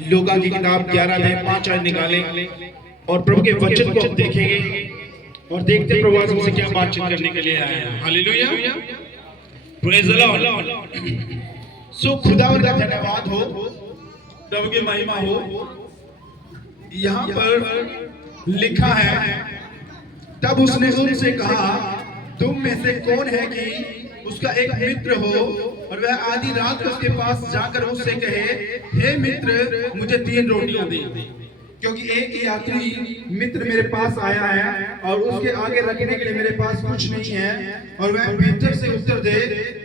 लूका की किताब 11 अध्याय 5 आयत निकालें और प्रभु के वचन को हम देखेंगे और देखते हैं प्रभु आज हमसे क्या बातचीत करने के लिए आया है। Hallelujah, praise the Lord. So खुदावंद का धन्यवाद हो, प्रभु की महिमा हो। यहाँ पर लिखा है, तब उसने उनसे कहा, तुम में से कौन है कि उसका एक मित्र हो और वह आधी रात को उसके पास जाकर उससे कहे, हे मित्र मुझे 3 रोटियां दे, क्योंकि एक ही यात्री मित्र मेरे पास आया है और उसके आगे रखने के लिए मेरे पास कुछ नहीं है। और वह भीतर से उत्तर दे,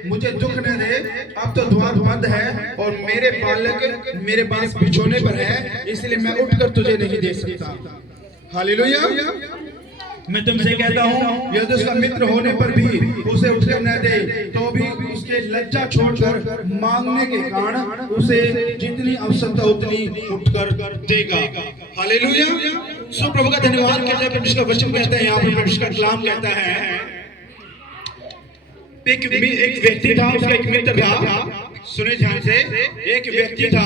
मुझे दुख न दे, अब तो द्वार बंद है और मेरे बालक मेरे पास बिछोने पर है, इसलिए मैं उठकर तुझे नहीं दे सकता। हालेलुया। मैं तुमसे कहता हूँ, यदि उसका मित्र होने पर भी उसे उठकर न दे, तो भी उसके लज्जा छोड़कर मांगने के कारण उसे जितनी आवश्यकता उतनी उठकर देगा। हालेलुया। सो प्रभु का धन्यवाद कहते हैं, परमेश्वर का वचन कहता है, यहाँ पर परमेश्वर का कलाम कहता है, एक व्यक्ति था, उसका एक मित्र था। सुने ध्यान से, एक व्यक्ति था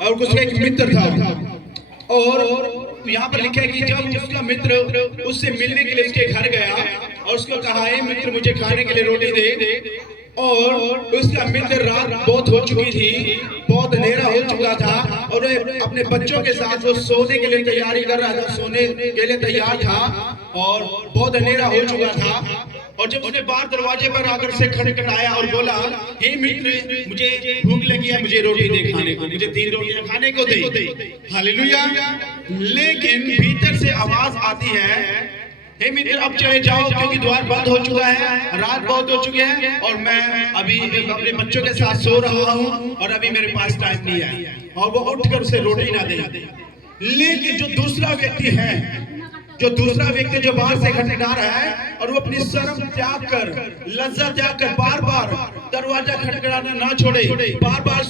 और उसका एक मित्र था। और यहाँ पर लिखा है कि जब उसका मित्र उससे मिलने के लिए उसके घर गया और उसको कहा, हे मित्र मुझे खाने के लिए रोटी दे, और उसका मित्र रात बहुत हो चुकी थी, बहुत अंधेरा हो चुका था और अपने बच्चों के साथ वो सोने के लिए तैयारी कर रहा था, सोने के लिए तैयार था और बहुत अंधेरा हो चुका था। और जब उसने बाहर दरवाजे पर आकर से खटखटाया और बोला, हे मित्र मुझे भूख लगी है, मुझे रोटी दे खाने को, मुझे 3 रोटियां खाने को दे। हालेलुया। लेकिन भीतर से आवाज आती है, हे मित्र अब चले जाओ, क्योंकि द्वार बंद हो चुका है, रात बहुत हो चुकी है और मैं अभी अपने बच्चों के साथ सो रहा हूँ और अभी मेरे पास टाइम नहीं है। और वो उठकर उसे रोटी ना दे। लेकिन जो दूसरा व्यक्ति है, जो बाहर से खटखटा रहा है और वो अपनी शर्म त्याग कर, लज्जा त्याग कर बार बार दरवाजा खटखटाना ना छोड़े, बार बार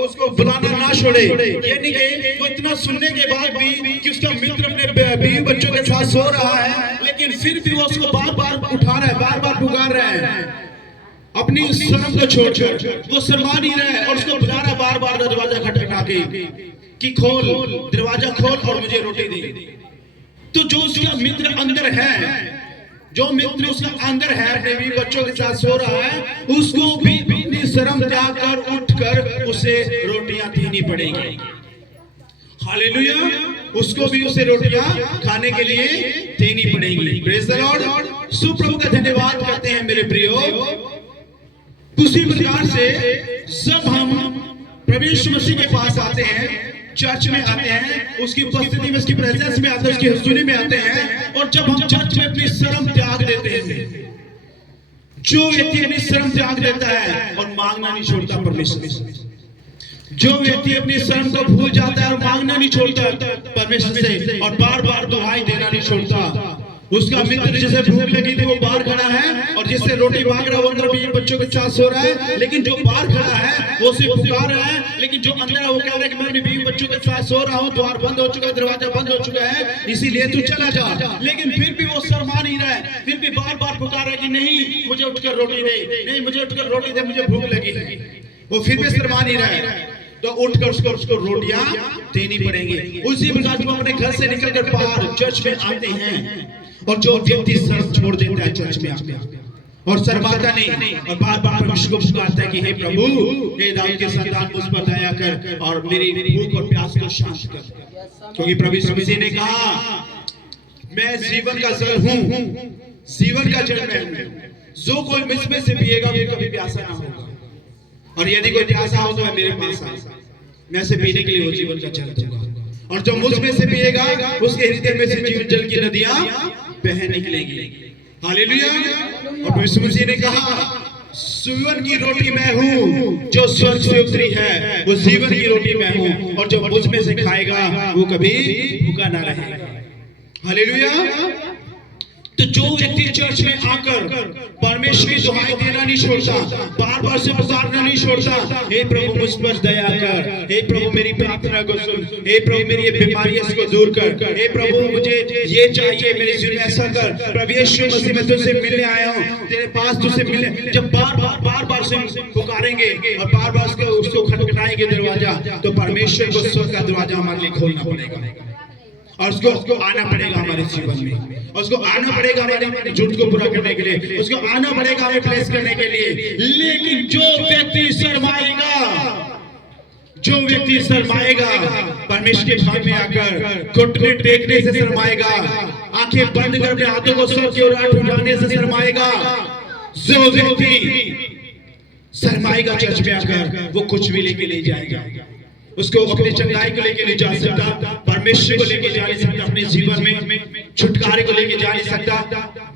उसको बुलाना ना छोड़े, यानी कि वो इतना सुनने के बाद भी कि उसका मित्र अपने बीवी बच्चों के साथ सो रहा है, लेकिन फिर भी वो उसको बार बार उठा रहा है, बार बार पुकार रहा है, अपनी शर्म को छोड़कर वो शर्मा नहीं रहा है और उसको बुला रहा है बार बार दरवाजा खटखटा के कि खोल, दरवाजा खोल और मुझे रोटी दे। तो जो उसका मित्र अंदर है, जो मित्र उसका अंदर है, अपने बीवी बच्चों के साथ सो रहा है, उसको भी अपनी शर्म त्याग कर उठकर उसे रोटियां देनी पड़ेगी। हालेलुया। उसको भी उसे रोटियां खाने के लिए देनी पड़ेगी। Praise the Lord. सो प्रभु का धन्यवाद करते हैं मेरे प्रियो। उसी प्रकार से जब हम प्रभु मसीह के पास आते हैं, चर्च में आते हैं, उसकी उपस्थिति में, उसकी प्रेजेंस में आते हैं, उसकी हुजूरी में आते हैं, और जब हम चर्च में अपनी शर्म त्याग देते हैं, जो व्यक्ति अपनी शर्म त्याग देता है और मांगना नहीं छोड़ता परमेश्वर से, जो व्यक्ति अपनी शर्म को भूल जाता है और मांगना नहीं छोड़ता परमेश्वर से और बार बार दुहाई देना नहीं छोड़ता, उसका मित्र जिसे भूख लगी थी वो बाहर खड़ा है और जिससे रोटी मांग रहा है वो अंदर भी बच्चों के साथ सो रहा है, लेकिन जो बाहर खड़ा है वो उसे पुकार रहा है, लेकिन जो अंदर है वो कह रहा है कि मैं अपनी बीवी बच्चों के साथ सो रहा हूँ, द्वार बंद हो चुका है, दरवाजा बंद हो चुका है, इसीलिए तू चला जा। लेकिन फिर भी वो शर्मा नहीं रहा है, फिर भी बार बार पुकार रहा है कि नहीं मुझे उठकर रोटी दे, नहीं मुझे उठकर रोटी दे, मुझे भूख लगी है। वो फिर भी शर्मा नहीं रहा है, तो उठकर उसको रोटियां देनी पड़ेंगी। उसी प्रकार जब अपने घर से निकलकर बाहर चर्च में आते हैं और जो व्यक्ति शर्म छोड़ देता है चर्च में आके और शर्माता नहीं और बार बार परमेश्वर को पुकारता है कि हे प्रभु, हे दाऊद के संतान, मुझ पर दया कर और मेरी भूख और प्यास को शांत कर, क्योंकि प्रभु यीशु मसीह ने कहा, मैं जीवन का जल हूँ, जीवन का जल मैं हूँ, जो कोई मुझ में से पिएगा वो कभी प्यासा ना होगा, और यदि कोई प्यासा हो तो वह मेरे पास आए, मैं उसे पीने के लिए वो जीवन का जल दूंगा, और जो मुझ में से पिएगा उसके हृदय में से जीवन जल की नदियां बह निकलेंगी। हालेलुया। और यीशु मसीह ने कहा, जीवन की रोटी मैं हूँ, जो स्वर्ग से उतरी है, वो जीवन की रोटी मैं हूँ, और जो मुझ में से खाएगा वो कभी भूखा ना रहेगा। हालेलुया। तो जो व्यक्ति चर्च में आकर परमेश्वर की दुहाई देना नहीं छोड़ता, बार बार से पुकारना नहीं छोड़ता, हे प्रभु मुझ पर दया कर, हे प्रभु मेरी प्रार्थना को सुन, हे प्रभु मेरी ये बीमारी इसको दूर कर, हे प्रभु मुझे ये चाहिए मेरे जीवन में ऐसा कर, प्रभु यीशु मसीह मैं तुझसे मिलने आया हूँ, तेरे पास तुझसे मिलने। जब बार बार से पुकारेंगे और बार बार उसको खटखटाएंगे दरवाजा, तो परमेश्वर को स्वर्ग का दरवाजा हमारे लिए खोलना पड़ेगा और उसको आना पड़ेगा हमारे जीवन में, उसको आना पड़ेगा हमारे झूठ को पूरा करने के लिए, उसको आना पड़ेगा हमें प्लेस करने के लिए। लेकिन जो व्यक्ति शर्माएगा परमेश्वर के भाव में आकर घुटने टेकने से शर्माएगा, आंखें बंद कर अपने हाथों को स्वर्ग की ओर उठाने से शर्माएगा, जो व्यक्ति शर्माएगा चर्च में आकर वो कुछ भी लेके नहीं जाएगा, उसको अपने चंगाई को लेके नहीं जा सकता, परमेश्वर को लेके जा नहीं सकता, अपने जीवन में छुटकारे को लेके जा नहीं सकता।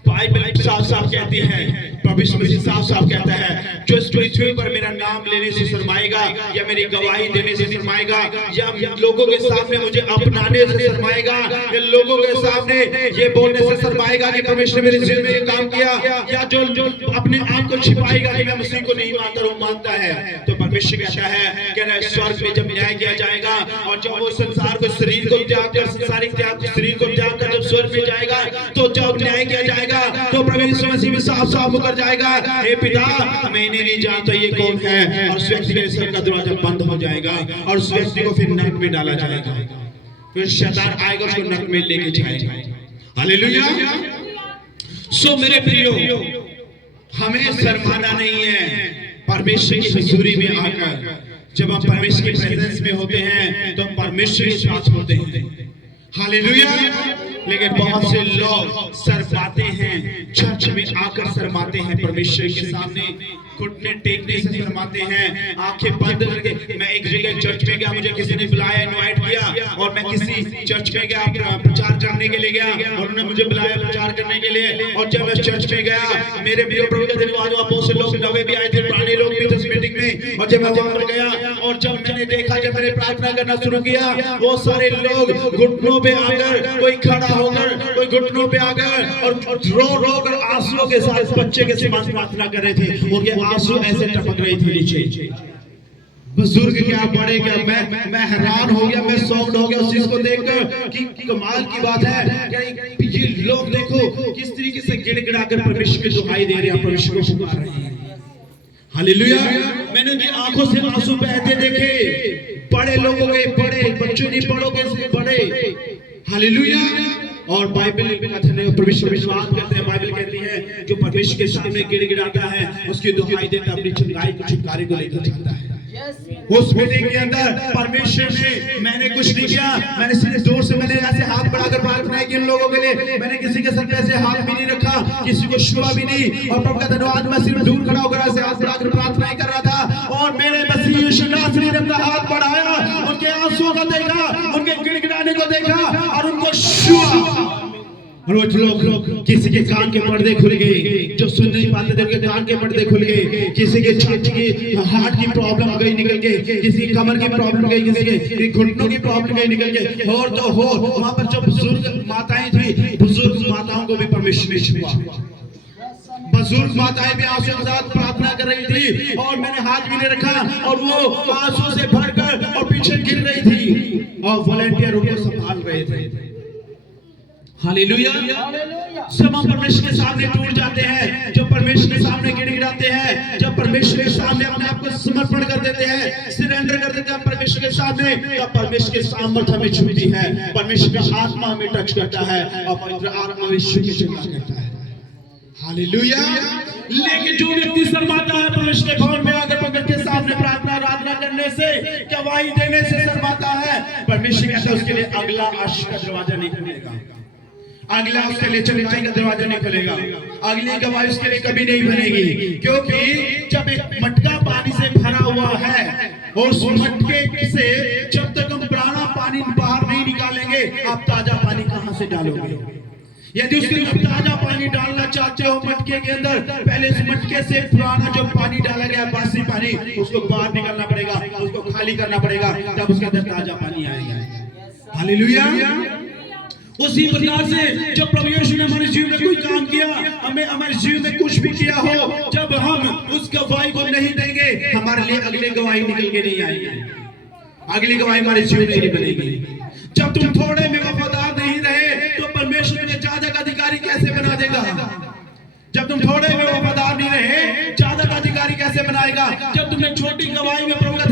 बाइबल साफ कहती है, परमेश्वर साफ कहता है, जो इस पृथ्वी पर मेरा नाम लेने से शर्माएगा या मेरी गवाही देने से शर्माएगा या लोगों के सामने मुझे अपनाने से शर्माएगा या लोगों के सामने ये बोलने से शर्माएगा कि परमेश्वर मेरे जीवन में ये काम किया, या जो अपने आप को छिपाएगा कि मैं मसीह को नहीं मानता हूं, मानता है, तो परमेश्वर कहता है स्वर्ग में जब न्याय किया जाएगा और जब वो संसार को शरीर को त्याग कर, संसारिक त्याग को शरीर को त्याग कर जब स्वर्ग में जाएगा, तो जब न्याय किया जाएगा तो प्रभु यीशु मसीह में साफ होकर जाएगा, हे पिता मैंने नहीं जानता ये कौन है, और उस व्यक्ति के स्वर्ग का दरवाजा बंद हो जाएगा और उस व्यक्ति को फिर नरक में डाला जाएगा, फिर शैतान आएगा उसको नरक में लेके जाएगा। हालेलुया। सो मेरे प्रियो, हमें शर्माना नहीं है परमेश्वर की हुजूरी में आकर। जब हम परमेश्वर के प्रेजेंस में होते हैं तो हम परमेश्वर के साथ होते हैं। हालेलुया। लेकिन बहुत से लोग शर्माते हैं, चर्च में आकर शर्माते हैं, परमेश्वर के सामने घुटने टेकने से शर्माते हैं, आंखें बंद करके। मैं एक जगह चर्च में गया, मुझे किसी ने बुलाया, इनवाइट किया, और मैं किसी चर्च में गया, प्रचार करने के लिए गया, और उन्होंने मुझे बुलाया प्रचार करने के लिए। और जब मैं चर्च में गया, मेरे प्रिय प्रभु के धन्यवाद, बहुत से लोग नवे भी आए थे, पुराने लोग भी थे इस मीटिंग में। और जब मैं वहां पर गया और जब मैंने देखा, जब मैंने प्रार्थना करना शुरू किया, वो सारे लोग घुटनों पे आकर, कोई खड़ा होकर, कोई घुटनों पे आकर और रो कर आंसुओं के साथ बच्चे के समान प्रार्थना कर रहे थे, और ये आंसू ऐसे टपक रही थी नीचे। बुजुर्ग क्या, बड़े क्या, मैं हैरान हो गया, मैं शॉक्ड हो गया उस चीज को देखकर कि कमाल की बात है कि ये लोग देखो किस तरीके से गिड़गिड़ाकर परमेश्वर की दुहाई दे रहे हैं, परमेश्वर को पुकार रहे हैं। हालेलुया। मैंने उनकी आंखों से आंसू बहते देखे, बड़े लोगों के बड़े, बच्चों ने बड़ों के बड़े। हालेलुया। और बाइबल कथन है, परमेश्वर विश्वास करते हैं, बाइबल कहती है जो परमेश्वर के सामने गिड़गिड़ाता है उसकी दुहाई देता अपनी चंगाई को, छुटकारे को लेकर जाता है। उस मीटिंग के अंदर परमेश्वर ने, मैंने कुछ नहीं किया, मैंने सिर्फ दूर से मैंने ऐसे हाथ बढ़ाकर प्रार्थना की इन लोगों के लिए, मैंने किसी के सर पे ऐसे हाथ भी नहीं रखा, किसी को छुआ भी नहीं, और प्रभु का धन्यवाद, मैं सिर्फ दूर खड़ा होकर ऐसे हाथ बढ़ाकर प्रार्थना कर रहा था। और मेरे मसीह यीशु नासरी ने अपना हाथ बढ़ाया, उनके आंसुओं को देखा, उनके गिड़गिड़ाने को देखा और उनको छुआ। रोज लोग, किसी के कान के पर्दे खुल गए, जो सुन नहीं पाते थे उनके कान के पर्दे खुल गए, किसी के छाती की हार्ट की प्रॉब्लम गई निकल के, किसी की कमर की प्रॉब्लम गई, किसी के घुटनों की प्रॉब्लम गई निकल के। और तो हो वहां पर जो बुजुर्ग माताएं थी, बुजुर्ग माताओं को भी परमेश्वर ने छुआ। बुजुर्ग माताएं भी आंसू के साथ प्रार्थना कर रही थी, और मैंने हाथ भी नहीं रखा, और वो आंसू से भरकर और पीछे गिर रही थी, और वॉलंटियर उनको संभाल रहे थे। हालेलुया। सब हम परमेश्वर के सामने टूट जाते हैं, जब परमेश्वर के सामने गिड़गिड़ाते हैं, जब परमेश्वर के सामने अपने आप को समर्पण कर देते हैं, सरेंडर कर देते हैं परमेश्वर के सामने, तब परमेश्वर के सामर्थ हमें छूती है, परमेश्वर का आत्मा हमें टच करता है और पवित्र आत्मा विश्व की चिंता करता है। हालेलुया। लेकिन जो व्यक्ति शर्माता है परमेश्वर के भवन में आकर भगत के सामने प्रार्थना करने से, गवाही देने से शर्माता है, परमेश्वर कहता है उसके लिए अगला आशीष का दरवाजा नहीं खुलेगा, अगला उसके लिए चंगाई का दरवाजा नहीं खुलेगा, अगली गवाही उसके लिए कभी नहीं बनेगी। क्योंकि जब एक मटका पानी से भरा हुआ है और उस मटके से जब तक हम पुराना पानी बाहर नहीं निकालेंगे, आप ताजा पानी कहां से डालोगे? यदि उसके लिए ताजा पानी डालना चाहते हो मटके के अंदर, पहले उस मटके से पुराना जो पानी डाला गया, बासी पानी, उसको बाहर निकालना पड़ेगा, उसको खाली करना पड़ेगा, तब उसके अंदर ताजा पानी आएगा। हालेलुया। उसी प्रकार से जब प्रभु यीशु ने हमारे जीवन में कोई काम किया, हमें हमारे जीवन में कुछ भी किया हो, जब हम उस गवाही को नहीं देंगे, हमारे लिए अगली गवाही निकल के नहीं आएगी, अगली गवाही हमारे जीवन में नहीं बनेगी। जब तुम थोड़े में वफादार नहीं रहे तो परमेश्वर तुम्हें ज्यादा का अधिकारी कैसे बना देगा? जब तुम थोड़े में वफादार नहीं रहे, ज्यादा का अधिकारी कैसे बनाएगा? जब तुमने छोटी गवाही में प्रभु का